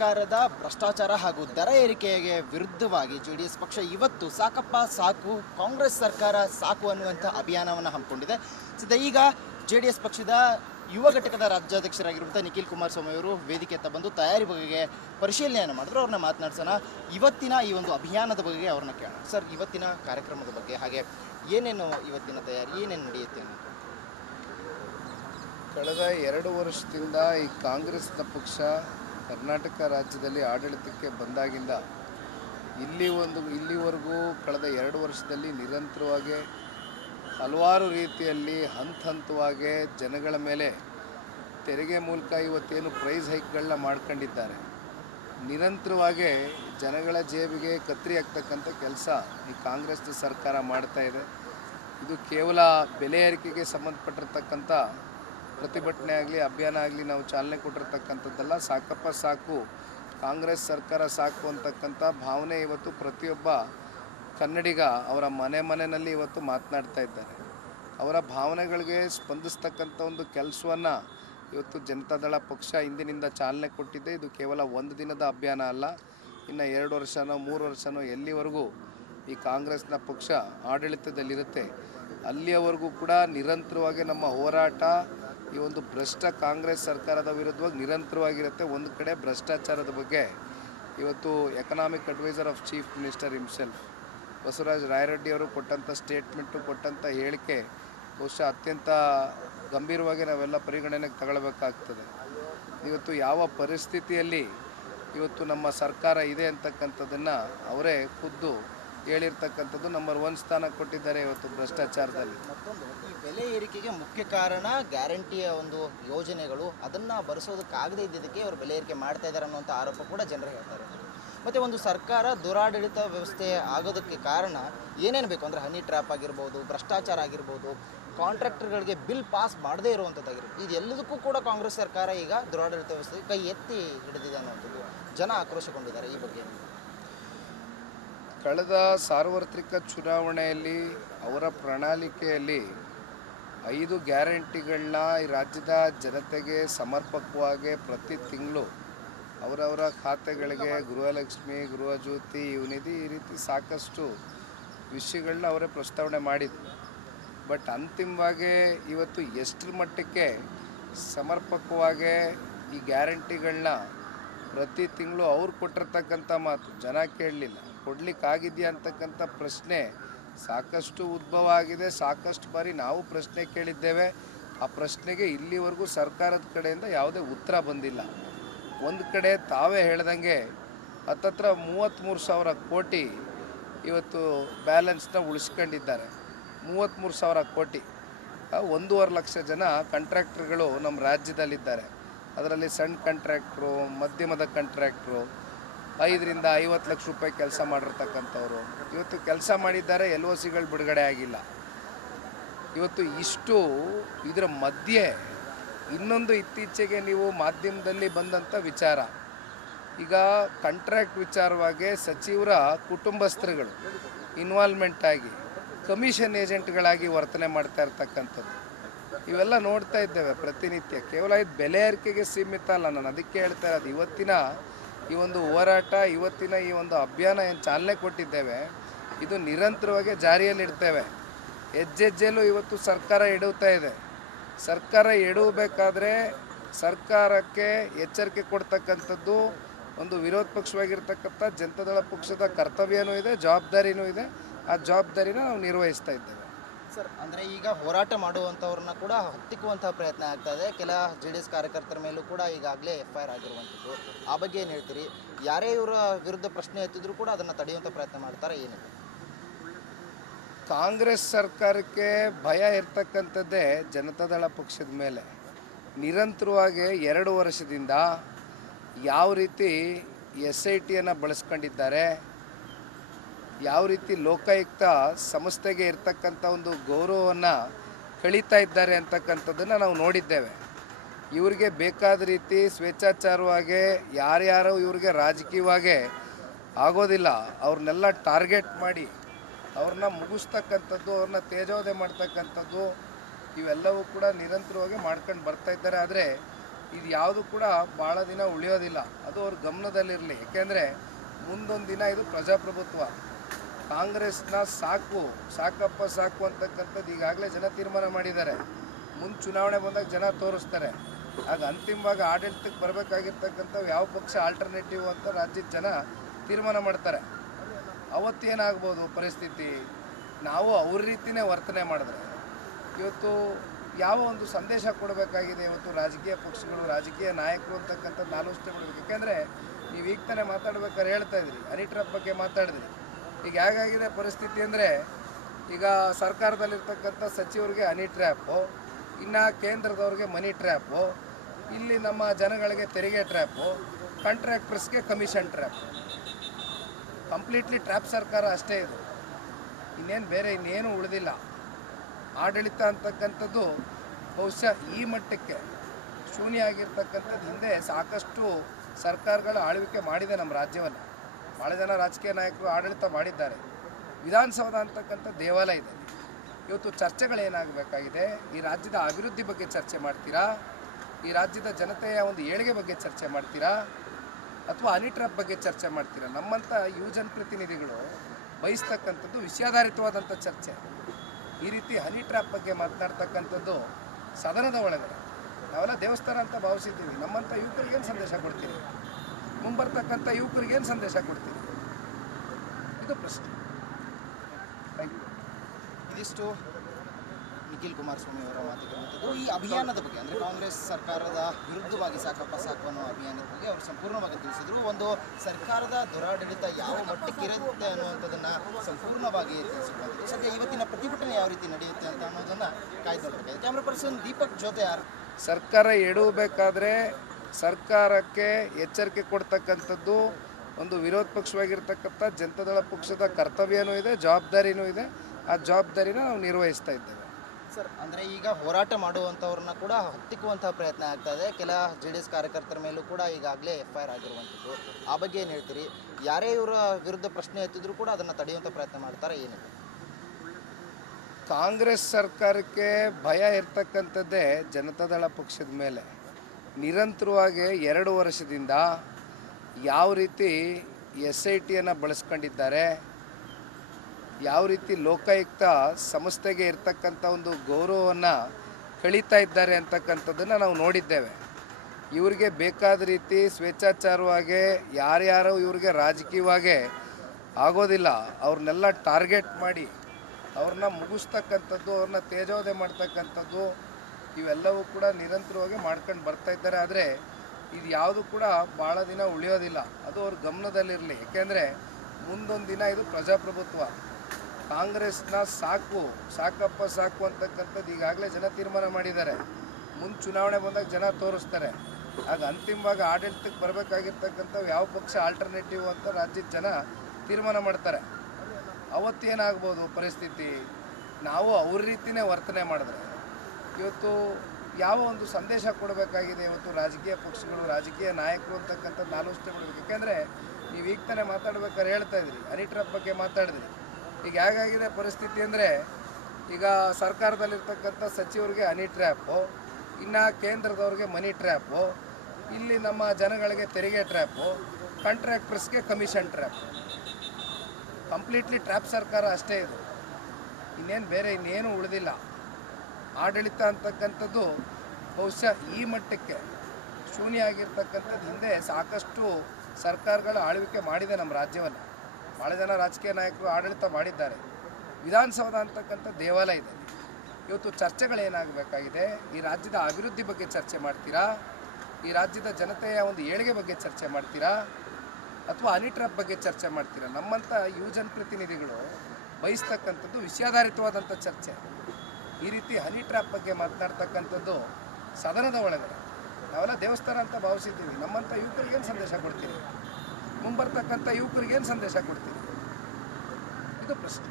ಸರ್ಕಾರದ ಭ್ರಷ್ಟಾಚಾರ ಹಾಗೂ ದರ ಏರಿಕೆಗೆ ವಿರುದ್ಧವಾಗಿ ಜೆಡಿಎಸ್ ಪಕ್ಷ ಇವತ್ತು ಸಾಕಪ್ಪ ಸಾಕು ಕಾಂಗ್ರೆಸ್ ಸರ್ಕಾರ ಸಾಕು ಅನ್ನುವಂಥ ಅಭಿಯಾನವನ್ನು ಹಮ್ಮಿಕೊಂಡಿದೆ. ಈಗ ಜೆಡಿಎಸ್ ಪಕ್ಷದ ಯುವ ಘಟಕದ ರಾಜ್ಯಾಧ್ಯಕ್ಷರಾಗಿರುವಂಥ ನಿಖಿಲ್ ಕುಮಾರಸ್ವಾಮಿ ಅವರು ವೇದಿಕೆ ಹತ್ತ ಬಂದು ತಯಾರಿ ಬಗೆಗೆ ಪರಿಶೀಲನೆಯನ್ನು ಮಾಡಿದ್ರು. ಅವ್ರನ್ನ ಮಾತನಾಡ್ಸೋಣ. ಇವತ್ತಿನ ಈ ಒಂದು ಅಭಿಯಾನದ ಬಗ್ಗೆ ಅವ್ರನ್ನ ಕೇಳೋಣ. ಸರ್, ಇವತ್ತಿನ ಕಾರ್ಯಕ್ರಮದ ಬಗ್ಗೆ ಹಾಗೆ ಏನೇನು ಇವತ್ತಿನ ತಯಾರಿ ಏನೇನು ನಡೆಯುತ್ತೆ ಅನ್ನೋದು. ಕಳೆದ 2 ವರ್ಷದಿಂದ ಈ ಕಾಂಗ್ರೆಸ್ನ ಪಕ್ಷ ಕರ್ನಾಟಕ ರಾಜ್ಯದಲ್ಲಿ ಆಡಳಿತಕ್ಕೆ ಬಂದಾಗಿಂದ ಇಲ್ಲಿವರೆಗೂ ಕಳೆದ 2 ವರ್ಷದಲ್ಲಿ ನಿರಂತರವಾಗಿ ಹಲವಾರು ರೀತಿಯಲ್ಲಿ ಹಂತವಾಗಿ ಜನಗಳ ಮೇಲೆ ತೆರಿಗೆ ಮೂಲಕ ಇವತ್ತೇನು ಪ್ರೈಸ್ ಹೈಕ್ಗಳನ್ನ ಮಾಡ್ಕೊಂಡಿದ್ದಾರೆ. ನಿರಂತರವಾಗಿ ಜನಗಳ ಜೇಬಿಗೆ ಕತ್ತರಿ ಆಗ್ತಕ್ಕಂಥ ಕೆಲಸ ಈ ಕಾಂಗ್ರೆಸ್ನ ಸರ್ಕಾರ ಮಾಡ್ತಾ ಇದೆ. ಇದು ಕೇವಲ ಬೆಲೆ ಏರಿಕೆಗೆ ಸಂಬಂಧಪಟ್ಟಿರ್ತಕ್ಕಂಥ ಪ್ರತಿಭಟನೆ ಆಗಲಿ ಅಭಿಯಾನ ಆಗಲಿ ನಾವು ಚಾಲನೆ ಕೊಟ್ಟಿರ್ತಕ್ಕಂಥದ್ದಲ್ಲ. ಸಾಕಪ್ಪ ಸಾಕು ಕಾಂಗ್ರೆಸ್ ಸರ್ಕಾರ ಸಾಕು ಅಂತಕ್ಕಂಥ ಭಾವನೆ ಇವತ್ತು ಪ್ರತಿಯೊಬ್ಬ ಕನ್ನಡಿಗ ಅವರ ಮನೆಯಲ್ಲಿ ಇವತ್ತು ಮಾತನಾಡ್ತಾ ಇದ್ದಾರೆ. ಅವರ ಭಾವನೆಗಳಿಗೆ ಸ್ಪಂದಿಸ್ತಕ್ಕಂಥ ಒಂದು ಕೆಲಸವನ್ನು ಇವತ್ತು ಜನತಾದಳ ಪಕ್ಷ ಇಂದಿನಿಂದ ಚಾಲನೆ ಕೊಟ್ಟಿದೆ. ಇದು ಕೇವಲ 1 ದಿನದ ಅಭಿಯಾನ ಅಲ್ಲ, ಇನ್ನು 2 ವರ್ಷನೋ 3 ವರ್ಷನೋ ಎಲ್ಲಿವರೆಗೂ ಈ ಕಾಂಗ್ರೆಸ್ನ ಪಕ್ಷ ಆಡಳಿತದಲ್ಲಿರುತ್ತೆ ಅಲ್ಲಿಯವರೆಗೂ ಕೂಡ ನಿರಂತರವಾಗಿ ನಮ್ಮ ಹೋರಾಟ ಈ ಒಂದು ಭ್ರಷ್ಟ ಕಾಂಗ್ರೆಸ್ ಸರ್ಕಾರದ ವಿರುದ್ಧವಾಗಿ ನಿರಂತರವಾಗಿರುತ್ತೆ. ಒಂದು ಕಡೆ ಭ್ರಷ್ಟಾಚಾರದ ಬಗ್ಗೆ ಇವತ್ತು economic adviser of chief minister himself Basavaraja Rayareddy ಅವರು ಕೊಟ್ಟಂಥ ಸ್ಟೇಟ್ಮೆಂಟು ಕೊಟ್ಟಂಥ ಹೇಳಿಕೆ ಬಹುಶಃ ಅತ್ಯಂತ ಗಂಭೀರವಾಗಿ ನಾವೆಲ್ಲ ಪರಿಗಣನೆಗೆ ತಗೊಳ್ಬೇಕಾಗ್ತದೆ. ಇವತ್ತು ಯಾವ ಪರಿಸ್ಥಿತಿಯಲ್ಲಿ ಇವತ್ತು ನಮ್ಮ ಸರ್ಕಾರ ಇದೆ ಅಂತಕ್ಕಂಥದ್ದನ್ನು ಅವರೇ ಖುದ್ದು ಹೇಳಿರ್ತಕ್ಕಂಥದ್ದು. ನಂಬರ್ 1 ಸ್ಥಾನ ಕೊಟ್ಟಿದ್ದಾರೆ ಇವತ್ತು ಭ್ರಷ್ಟಾಚಾರದಲ್ಲಿ. ಮತ್ತೊಂದು, ಈ ಬೆಲೆ ಏರಿಕೆಗೆ ಮುಖ್ಯ ಕಾರಣ ಗ್ಯಾರಂಟಿಯ ಒಂದು ಯೋಜನೆಗಳು, ಅದನ್ನು ಭರಿಸೋದಕ್ಕಾಗದೇ ಇದ್ದಿದ್ದಕ್ಕೆ ಅವರು ಬೆಲೆ ಏರಿಕೆ ಮಾಡ್ತಾ ಇದ್ದಾರೆ ಅನ್ನುವಂಥ ಆರೋಪ ಕೂಡ ಜನರು ಹೇಳ್ತಾರೆ. ಮತ್ತು ಒಂದು ಸರ್ಕಾರ ದುರಾಡಳಿತ ವ್ಯವಸ್ಥೆ ಆಗೋದಕ್ಕೆ ಕಾರಣ ಏನೇನು ಬೇಕು ಅಂದರೆ ಹನಿ ಟ್ರ್ಯಾಪ್ ಆಗಿರ್ಬೋದು, ಭ್ರಷ್ಟಾಚಾರ ಆಗಿರ್ಬೋದು, ಕಾಂಟ್ರಾಕ್ಟರ್ಗಳಿಗೆ ಬಿಲ್ ಪಾಸ್ ಮಾಡದೇ ಇರುವಂಥದ್ದಾಗಿರ್ಬೋದು. ಇದೆಲ್ಲದಕ್ಕೂ ಕೂಡ ಕಾಂಗ್ರೆಸ್ ಸರ್ಕಾರ ಈಗ ದುರಾಡಳಿತ ವ್ಯವಸ್ಥೆ ಕೈ ಎತ್ತಿ ಹಿಡಿದಿದೆ ಅನ್ನುವಂಥದ್ದು ಜನ ಆಕ್ರೋಶಗೊಂಡಿದ್ದಾರೆ. ಈ ಬಗ್ಗೆ ಕಳೆದ ಸಾರ್ವತ್ರಿಕ ಚುನಾವಣೆಯಲ್ಲಿ ಅವರ ಪ್ರಣಾಳಿಕೆಯಲ್ಲಿ 5 ಗ್ಯಾರಂಟಿಗಳನ್ನ ಈ ರಾಜ್ಯದ ಜನತೆಗೆ ಸಮರ್ಪಕವಾಗಿ ಪ್ರತಿ ತಿಂಗಳು ಅವರವರ ಖಾತೆಗಳಿಗೆ ಗೃಹಲಕ್ಷ್ಮಿ, ಗೃಹಜ್ಯೋತಿ, ಯುವನಿಧಿ ಈ ರೀತಿ ಸಾಕಷ್ಟು ವಿಷಯಗಳನ್ನ ಅವರೇ ಪ್ರಸ್ತಾವನೆ ಮಾಡಿದರು. ಬಟ್ ಅಂತಿಮವಾಗಿ ಇವತ್ತು ಎಷ್ಟರ ಮಟ್ಟಕ್ಕೆ ಸಮರ್ಪಕವಾಗಿ ಈ ಗ್ಯಾರಂಟಿಗಳನ್ನ ಪ್ರತಿ ತಿಂಗಳು ಅವ್ರು ಕೊಟ್ಟಿರ್ತಕ್ಕಂಥ ಮಾತು ಜನ ಕೇಳಲಿಲ್ಲ, ಕೊಡಲಿಕ್ಕಾಗಿದೆಯಾ ಅಂತಕ್ಕಂಥ ಪ್ರಶ್ನೆ ಸಾಕಷ್ಟು ಉದ್ಭವ ಆಗಿದೆ. ಸಾಕಷ್ಟು ಬಾರಿ ನಾವು ಪ್ರಶ್ನೆ ಕೇಳಿದ್ದೇವೆ. ಆ ಪ್ರಶ್ನೆಗೆ ಇಲ್ಲಿವರೆಗೂ ಸರ್ಕಾರದ ಕಡೆಯಿಂದ ಯಾವುದೇ ಉತ್ತರ ಬಂದಿಲ್ಲ. ಒಂದು ಕಡೆ ತಾವೇ ಹೇಳ್ದಂಗೆ ಹತ್ತತ್ರ 33,000 ಕೋಟಿ ಇವತ್ತು ಬ್ಯಾಲೆನ್ಸ್ನ ಉಳಿಸ್ಕೊಂಡಿದ್ದಾರೆ. 33,000 ಕೋಟಿ, 1.5 ಲಕ್ಷ ಜನ ಕಾಂಟ್ರಾಕ್ಟರ್ಗಳು ನಮ್ಮ ರಾಜ್ಯದಲ್ಲಿದ್ದಾರೆ. ಅದರಲ್ಲಿ ಸಣ್ಣ ಕಾಂಟ್ರಾಕ್ಟ್ರು, ಮಧ್ಯಮದ ಕಾಂಟ್ರಾಕ್ಟ್ರು, 5 ರಿಂದ 50 ಲಕ್ಷ ರೂಪಾಯಿ ಕೆಲಸ ಮಾಡಿರ್ತಕ್ಕಂಥವ್ರು ಇವತ್ತು ಕೆಲಸ ಮಾಡಿದ್ದಾರೆ. LOCಗಳು ಬಿಡುಗಡೆ ಆಗಿಲ್ಲ. ಇವತ್ತು ಇದರ ಮಧ್ಯೆ ಇನ್ನೊಂದು ಇತ್ತೀಚೆಗೆ ನೀವು ಮಾಧ್ಯಮದಲ್ಲಿ ಬಂದಂಥ ವಿಚಾರ, ಈಗ ಕಾಂಟ್ರಾಕ್ಟ್ ವಿಚಾರವಾಗಿ ಸಚಿವರ ಕುಟುಂಬಸ್ಥರುಗಳು ಇನ್ವಾಲ್ವ್ಮೆಂಟ್ ಆಗಿ ಕಮಿಷನ್ ಏಜೆಂಟ್ಗಳಾಗಿ ವರ್ತನೆ ಮಾಡ್ತಾ ಇರ್ತಕ್ಕಂಥದ್ದು ಇವೆಲ್ಲ ನೋಡ್ತಾ ಇದ್ದೇವೆ ಪ್ರತಿನಿತ್ಯ. ಕೇವಲ ಇದು ಬೆಲೆ ಏರಿಕೆಗೆ ಸೀಮಿತ ಅಲ್ಲ, ನಾನು ಅದಕ್ಕೆ ಹೇಳ್ತಾ ಇರೋದು. ಇವತ್ತಿನ ಈ ಒಂದು ಹೋರಾಟ, ಇವತ್ತಿನ ಈ ಒಂದು ಅಭಿಯಾನ ಏನು ಚಾಲನೆ ಕೊಟ್ಟಿದ್ದೇವೆ, ಇದು ನಿರಂತರವಾಗಿ ಜಾರಿಯಲ್ಲಿಡ್ತೇವೆ. ಹೆಜ್ಜೆಲ್ಲೂ ಇವತ್ತು ಸರ್ಕಾರ ಎಡುತ್ತಾ ಇದೆ. ಸರ್ಕಾರ ಎಡವಬೇಕಾದ್ರೆ ಸರ್ಕಾರಕ್ಕೆ ಎಚ್ಚರಿಕೆ ಕೊಡ್ತಕ್ಕಂಥದ್ದು ಒಂದು ವಿರೋಧ ಪಕ್ಷವಾಗಿರ್ತಕ್ಕಂಥ ಜನತಾದಳ ಪಕ್ಷದ ಕರ್ತವ್ಯನೂ ಇದೆ, ಜವಾಬ್ದಾರಿನೂ ಇದೆ. ಆ ಜವಾಬ್ದಾರಿನ ನಾವು ನಿರ್ವಹಿಸ್ತಾ ಇದ್ದೇವೆ. ಸರ್, ಅಂದರೆ ಈಗ ಹೋರಾಟ ಮಾಡುವಂಥವ್ರನ್ನ ಕೂಡ ಹತ್ತಿಕ್ಕುವಂಥ ಪ್ರಯತ್ನ ಆಗ್ತಾ ಇದೆ. ಕೆಲ JDS ಕಾರ್ಯಕರ್ತರ ಮೇಲೂ ಕೂಡ ಈಗಾಗಲೇ FIR ಆಗಿರುವಂಥದ್ದು. ಆ ಬಗ್ಗೆ ಏನು ಹೇಳ್ತೀರಿ? ಯಾರೇ ಇವರ ವಿರುದ್ಧ ಪ್ರಶ್ನೆ ಎತ್ತಿದ್ರು ಕೂಡ ಅದನ್ನು ತಡೆಯುವಂಥ ಪ್ರಯತ್ನ ಮಾಡ್ತಾರೆ, ಏನಿದೆ? ಕಾಂಗ್ರೆಸ್ ಸರ್ಕಾರಕ್ಕೆ ಭಯ ಇರ್ತಕ್ಕಂಥದ್ದೇ ಜನತಾದಳ ಪಕ್ಷದ ಮೇಲೆ. ನಿರಂತರವಾಗಿ 2 ವರ್ಷದಿಂದ ಯಾವ ರೀತಿ SITಯನ್ನು ಬಳಸ್ಕೊಂಡಿದ್ದಾರೆ, ಯಾವ ರೀತಿ ಲೋಕಾಯುಕ್ತ ಸಂಸ್ಥೆಗೆ ಇರ್ತಕ್ಕಂಥ ಒಂದು ಗೌರವವನ್ನು ಕಳೀತಾ ಇದ್ದಾರೆ ಅಂತಕ್ಕಂಥದ್ದನ್ನು ನಾವು ನೋಡಿದ್ದೇವೆ. ಇವರಿಗೆ ಬೇಕಾದ ರೀತಿ ಸ್ವೇಚ್ಛಾಚಾರವಾಗಿ ಯಾರ್ಯಾರು ಇವ್ರಿಗೆ ರಾಜಕೀಯವಾಗಿ ಆಗೋದಿಲ್ಲ ಅವ್ರನ್ನೆಲ್ಲ ಟಾರ್ಗೆಟ್ ಮಾಡಿ ಅವ್ರನ್ನ ಮುಗಿಸ್ತಕ್ಕಂಥದ್ದು, ಅವ್ರನ್ನ ತೇಜೋವಧೆ ಮಾಡ್ತಕ್ಕಂಥದ್ದು ಇವೆಲ್ಲವೂ ಕೂಡ ನಿರಂತರವಾಗಿ ಮಾಡ್ಕೊಂಡು ಬರ್ತಾ ಇದ್ದಾರೆ. ಆದರೆ ಇದು ಯಾವುದು ಕೂಡ ಭಾಳ ದಿನ ಉಳಿಯೋದಿಲ್ಲ. ಅದು ಅವ್ರ ಗಮನದಲ್ಲಿರಲಿ. ಯಾಕೆಂದರೆ ಮುಂದೊಂದು ದಿನ ಇದು ಪ್ರಜಾಪ್ರಭುತ್ವ. ಕಾಂಗ್ರೆಸ್ನ ಸಾಕಪ್ಪ ಸಾಕು ಅಂತಕ್ಕಂಥದ್ದು ಈಗಾಗಲೇ ಜನ ತೀರ್ಮಾನ ಮಾಡಿದ್ದಾರೆ. ಮುಂದೆ ಚುನಾವಣೆ ಬಂದಾಗ ಜನ ತೋರಿಸ್ತಾರೆ. ಆಗ ಅಂತಿಮವಾಗಿ ಆಡಳಿತಕ್ಕೆ ಬರಬೇಕಾಗಿರ್ತಕ್ಕಂಥವು ಯಾವ ಪಕ್ಷ ಆಲ್ಟರ್ನೇಟಿವ್ ಅಂತ ರಾಜ್ಯದ ಜನ ತೀರ್ಮಾನ ಮಾಡ್ತಾರೆ. ಅವತ್ತೇನಾಗ್ಬೋದು ಪರಿಸ್ಥಿತಿ, ನಾವು ಅವ್ರ ರೀತಿಯೇ ವರ್ತನೆ ಮಾಡಿದ್ರೆ ಇವತ್ತು ಯಾವ ಒಂದು ಸಂದೇಶ ಕೊಡಬೇಕಾಗಿದೆ ಇವತ್ತು ರಾಜಕೀಯ ಪಕ್ಷಗಳು, ರಾಜಕೀಯ ನಾಯಕರು ಅಂತಕ್ಕಂಥದ್ದು ಆಲೋಚನೆ ಮಾಡಬೇಕು. ಯಾಕೆಂದರೆ ನೀವು ಈಗ ತಾನೇ ಮಾತಾಡ್ಬೇಕಾದ್ರೆ ಹೇಳ್ತಾ ಇದ್ರಿ, ಹನಿ ಟ್ರ್ಯಾಪ್ ಬಗ್ಗೆ ಮಾತಾಡಿದ್ರಿ. ಈಗ ಹೇಗಾಗಿದೆ ಪರಿಸ್ಥಿತಿ ಅಂದರೆ, ಈಗ ಸರ್ಕಾರದಲ್ಲಿರ್ತಕ್ಕಂಥ ಸಚಿವರಿಗೆ ಹನಿ ಟ್ರ್ಯಾಪು, ಇನ್ನು ಕೇಂದ್ರದವ್ರಿಗೆ ಮನಿ ಟ್ರ್ಯಾಪು, ಇಲ್ಲಿ ನಮ್ಮ ಜನಗಳಿಗೆ ತೆರಿಗೆ ಟ್ರ್ಯಾಪು, ಕಾಂಟ್ರಾಕ್ಟರ್ಸ್ಗೆ ಕಮಿಷನ್ ಟ್ರ್ಯಾಪು. ಕಂಪ್ಲೀಟ್ಲಿ ಟ್ರ್ಯಾಪ್ ಸರ್ಕಾರ ಅಷ್ಟೇ ಇದು. ಇನ್ನೇನು ಉಳಿದಿಲ್ಲ. ಆಡಳಿತ ಅಂತಕ್ಕಂಥದ್ದು ಬಹುಶಃ ಈ ಮಟ್ಟಕ್ಕೆ ಶೂನ್ಯ ಆಗಿರ್ತಕ್ಕಂಥದ್ದು ಹಿಂದೆ ಸಾಕಷ್ಟು ಸರ್ಕಾರಗಳ ಆಳ್ವಿಕೆ ಮಾಡಿದೆ ನಮ್ಮ ರಾಜ್ಯವನ್ನು. ಭಾಳ ಜನ ರಾಜಕೀಯ ನಾಯಕರು ಆಡಳಿತ ಮಾಡಿದ್ದಾರೆ. ವಿಧಾನಸೌಧ ಅಂತಕ್ಕಂಥ ದೇವಾಲಯ ಇದೆ. ಇವತ್ತು ಚರ್ಚೆಗಳೇನಾಗಬೇಕಾಗಿದೆ, ಈ ರಾಜ್ಯದ ಅಭಿವೃದ್ಧಿ ಬಗ್ಗೆ ಚರ್ಚೆ ಮಾಡ್ತೀರಾ, ಈ ರಾಜ್ಯದ ಜನತೆಯ ಒಂದು ಏಳಿಗೆ ಬಗ್ಗೆ ಚರ್ಚೆ ಮಾಡ್ತೀರಾ, ಅಥವಾ ಹನಿ ಟ್ರ್ಯಾಪ್ ಬಗ್ಗೆ ಚರ್ಚೆ ಮಾಡ್ತೀರಾ? ನಮ್ಮಂಥ ಯುವಜನಪ್ರತಿನಿಧಿಗಳು ಬಯಸ್ತಕ್ಕಂಥದ್ದು ವಿಷಯಾಧಾರಿತವಾದಂಥ ಚರ್ಚೆ. ಈ ರೀತಿ ಹನಿ ಟ್ರ್ಯಾಪ್ ಬಗ್ಗೆ ಮಾತನಾಡ್ತಕ್ಕಂಥದ್ದು ಸದನದ ಒಳಗಡೆ ನಾವೆಲ್ಲ ದೇವಸ್ಥಾನ ಅಂತ ಭಾವಿಸಿದ್ದೀವಿ. ನಮ್ಮಂಥ ಯುವಕರಿಗೇನು ಸಂದೇಶ ಕೊಡ್ತೀರಿ? ಮುಂಬರ್ತಕ್ಕಂಥ ಯುವಕರಿಗೇನು ಸಂದೇಶ ಕೊಡ್ತೀರಿ? ಇದು ಪ್ರಶ್ನೆ. Thank you. ಇದಿಷ್ಟು ನಿಖಿಲ್ ಕುಮಾರಸ್ವಾಮಿ ಅವರ ಮಾತುಗಳು. ಈ ಅಭಿಯಾನದ ಬಗ್ಗೆ ಅಂದರೆ ಕಾಂಗ್ರೆಸ್ ಸರ್ಕಾರದ ವಿರುದ್ಧವಾಗಿ ಸಾಕಪ್ಪ ಸಾಕು ಅನ್ನೋ ಅಭಿಯಾನದ ಬಗ್ಗೆ ಅವರು ಸಂಪೂರ್ಣವಾಗಿ ತಿಳಿಸಿದರು. ಒಂದು ಸರ್ಕಾರದ ದುರಾಡಳಿತ ಯಾವ ಮಟ್ಟಕ್ಕೆ ಇರುತ್ತೆ ಅನ್ನುವಂಥದ್ದನ್ನು ಸಂಪೂರ್ಣವಾಗಿ ತಿಳಿಸಿಕೊಟ್ಟಿದ್ರು. ಸದ್ಯ ಇವತ್ತಿನ ಪ್ರತಿಭಟನೆ ಯಾವ ರೀತಿ ನಡೆಯುತ್ತೆ ಅಂತ ಅನ್ನೋದನ್ನು ಕಾಯ್ದುಕೊಳ್ಳಬೇಕಾಗಿದೆ. ಕ್ಯಾಮ್ರಾ ಪರ್ಸನ್ ದೀಪಕ್ ಜೊತೆ ಯಾರು? ಸರ್ಕಾರ ಎಡವಬೇಕಾದ್ರೆ ಸರ್ಕಾರಕ್ಕೆ ಎಚ್ಚರಿಕೆ ಕೊಡ್ತಕ್ಕಂಥದ್ದು ಒಂದು ವಿರೋಧ ಪಕ್ಷವಾಗಿರ್ತಕ್ಕಂಥ ಜನತಾದಳ ಪಕ್ಷದ ಕರ್ತವ್ಯನೂ ಇದೆ, ಜವಾಬ್ದಾರಿನೂ ಇದೆ. ಆ ಜವಾಬ್ದಾರಿನ ನಾವು ನಿರ್ವಹಿಸ್ತಾ ಇದ್ದೇವೆ. ಸರ್, ಅಂದರೆ ಈಗ ಹೋರಾಟ ಮಾಡುವಂಥವ್ರನ್ನ ಕೂಡ ಹತ್ತಿಕ್ಕುವಂಥ ಪ್ರಯತ್ನ ಆಗ್ತಾ ಇದೆ. ಕೆಲ JDS ಕಾರ್ಯಕರ್ತರ ಮೇಲೂ ಕೂಡ ಈಗಾಗಲೇ FIR ಆಗಿರುವಂಥದ್ದು. ಆ ಬಗ್ಗೆ ಏನು ಹೇಳ್ತೀರಿ? ಯಾರೇ ಇವರ ವಿರುದ್ಧ ಪ್ರಶ್ನೆ ಎತ್ತಿದ್ರು ಕೂಡ ಅದನ್ನು ತಡೆಯುವಂಥ ಪ್ರಯತ್ನ ಮಾಡ್ತಾರೆ, ಏನಿದೆ? ಕಾಂಗ್ರೆಸ್ ಸರ್ಕಾರಕ್ಕೆ ಭಯ ಇರ್ತಕ್ಕಂಥದ್ದೇ ಜನತಾದಳ ಪಕ್ಷದ ಮೇಲೆ. ನಿರಂತರವಾಗಿ 2 ವರ್ಷದಿಂದ ಯಾವ ರೀತಿ SITಯನ್ನು ಬಳಸ್ಕೊಂಡಿದ್ದಾರೆ, ಯಾವ ರೀತಿ ಲೋಕಾಯುಕ್ತ ಸಂಸ್ಥೆಗೆ ಇರ್ತಕ್ಕಂಥ ಒಂದು ಗೌರವವನ್ನು ಕಳೀತಾ ಇದ್ದಾರೆ ಅಂತಕ್ಕಂಥದ್ದನ್ನು ನಾವು ನೋಡಿದ್ದೇವೆ. ಇವರಿಗೆ ಬೇಕಾದ ರೀತಿ ಸ್ವೇಚ್ಛಾಚಾರವಾಗಿ ಯಾರ್ಯಾರೋ ಇವ್ರಿಗೆ ರಾಜಕೀಯವಾಗಿ ಆಗೋದಿಲ್ಲ, ಅವ್ರನ್ನೆಲ್ಲ ಟಾರ್ಗೆಟ್ ಮಾಡಿ ಅವ್ರನ್ನ ಮುಗಿಸ್ತಕ್ಕಂಥದ್ದು, ಅವ್ರನ್ನ ತೇಜೋವಧೆ ಮಾಡ್ತಕ್ಕಂಥದ್ದು, ಇವೆಲ್ಲವೂ ಕೂಡ ನಿರಂತರವಾಗಿ ಮಾಡ್ಕೊಂಡು ಬರ್ತಾ ಇದ್ದಾರೆ. ಆದರೆ ಇದು ಯಾವುದು ಕೂಡ ಭಾಳ ದಿನ ಉಳಿಯೋದಿಲ್ಲ. ಅದು ಅವ್ರ ಗಮನದಲ್ಲಿರಲಿ. ಯಾಕೆಂದರೆ ಮುಂದೊಂದು ದಿನ ಇದು ಪ್ರಜಾಪ್ರಭುತ್ವ. ಕಾಂಗ್ರೆಸ್ನ ಸಾಕಪ್ಪ ಸಾಕು ಅಂತಕ್ಕಂಥದ್ದು ಈಗಾಗಲೇ ಜನ ತೀರ್ಮಾನ ಮಾಡಿದ್ದಾರೆ. ಮುಂದೆ ಚುನಾವಣೆ ಬಂದಾಗ ಜನ ತೋರಿಸ್ತಾರೆ. ಆಗ ಅಂತಿಮವಾಗಿ ಆಡಳಿತಕ್ಕೆ ಬರಬೇಕಾಗಿರ್ತಕ್ಕಂಥವು ಯಾವ ಪಕ್ಷ ಆಲ್ಟರ್ನೇಟಿವ್ ಅಂತ ರಾಜ್ಯದ ಜನ ತೀರ್ಮಾನ ಮಾಡ್ತಾರೆ. ಅವತ್ತೇನಾಗ್ಬೋದು ಪರಿಸ್ಥಿತಿ, ನಾವು ಅವ್ರ ರೀತಿಯೇ ವರ್ತನೆ ಮಾಡಿದ್ರೆ ಇವತ್ತು ಯಾವ ಒಂದು ಸಂದೇಶ ಕೊಡಬೇಕಾಗಿದೆ ಇವತ್ತು ರಾಜಕೀಯ ಪಕ್ಷಗಳು, ರಾಜಕೀಯ ನಾಯಕರು ಅಂತಕ್ಕಂಥದ್ದು ಆಲೋಚನೆ ಮಾಡಬೇಕು. ಯಾಕೆಂದರೆ ನೀವು ಈಗ ತಾನೇ ಮಾತಾಡ್ಬೇಕಾದ್ರೆ ಹೇಳ್ತಾ ಇದ್ರಿ, ಹನಿ ಟ್ರ್ಯಾಪ್ ಬಗ್ಗೆ ಮಾತಾಡಿದ್ರಿ. ಈಗ ಹೇಗಾಗಿದೆ ಪರಿಸ್ಥಿತಿ ಅಂದರೆ, ಈಗ ಸರ್ಕಾರದಲ್ಲಿರ್ತಕ್ಕಂಥ ಸಚಿವರಿಗೆ ಹನಿ ಟ್ರ್ಯಾಪು, ಇನ್ನು ಕೇಂದ್ರದವ್ರಿಗೆ ಮನಿ ಟ್ರ್ಯಾಪು, ಇಲ್ಲಿ ನಮ್ಮ ಜನಗಳಿಗೆ ತೆರಿಗೆ ಟ್ರ್ಯಾಪು, ಕಾಂಟ್ರಾಕ್ಟರ್ಸ್ಗೆ ಕಮಿಷನ್ ಟ್ರ್ಯಾಪು. ಕಂಪ್ಲೀಟ್ಲಿ ಟ್ರ್ಯಾಪ್ ಸರ್ಕಾರ ಅಷ್ಟೇ ಇದು. ಇನ್ನೇನು ಉಳಿದಿಲ್ಲ. ಆಡಳಿತ ಅಂತಕ್ಕಂಥದ್ದು ಬಹುಶಃ ಈ ಮಟ್ಟಕ್ಕೆ ಶೂನ್ಯ ಆಗಿರ್ತಕ್ಕಂಥದ್ದು ಹಿಂದೆ ಸಾಕಷ್ಟು ಸರ್ಕಾರಗಳ ಆಳ್ವಿಕೆ ಮಾಡಿದೆ ನಮ್ಮ ರಾಜ್ಯವನ್ನು. ಭಾಳ ಜನ ರಾಜಕೀಯ ನಾಯಕರು ಆಡಳಿತ ಮಾಡಿದ್ದಾರೆ. ವಿಧಾನಸೌಧ ಅಂತಕ್ಕಂಥ ದೇವಾಲಯ ಇದೆ. ಇವತ್ತು ಚರ್ಚೆಗಳೇನಾಗಬೇಕಾಗಿದೆ, ಈ ರಾಜ್ಯದ ಅಭಿವೃದ್ಧಿ ಬಗ್ಗೆ ಚರ್ಚೆ ಮಾಡ್ತೀರಾ, ಈ ರಾಜ್ಯದ ಜನತೆಯ ಒಂದು ಏಳಿಗೆ ಬಗ್ಗೆ ಚರ್ಚೆ ಮಾಡ್ತೀರಾ, ಅಥವಾ ಹನಿ ಟ್ರ್ಯಾಪ್ ಬಗ್ಗೆ ಚರ್ಚೆ ಮಾಡ್ತೀರಾ? ನಮ್ಮಂಥ ಯುವಜನಪ್ರತಿನಿಧಿಗಳು ಬಯಸ್ತಕ್ಕಂಥದ್ದು ವಿಷಯಾಧಾರಿತವಾದಂಥ ಚರ್ಚೆ. ಈ ರೀತಿ ಹನಿ ಟ್ರ್ಯಾಪ್ ಬಗ್ಗೆ ಮಾತನಾಡ್ತಕ್ಕಂಥದ್ದು ಸದನದ ಒಳಗಡೆ ನಾವೆಲ್ಲ ದೇವಸ್ಥಾನ ಅಂತ ಭಾವಿಸಿದ್ದೀವಿ. ನಮ್ಮಂಥ ಯುವಕರಿಗೇನು ಸಂದೇಶ ಕೊಡ್ತೀರಿ? ಮುಂಬರ್ತಕ್ಕಂಥ ಯುವಕರಿಗೇನು ಸಂದೇಶ ಕೊಡ್ತೀರಿ? ಇದು ಪ್ರಶ್ನೆ.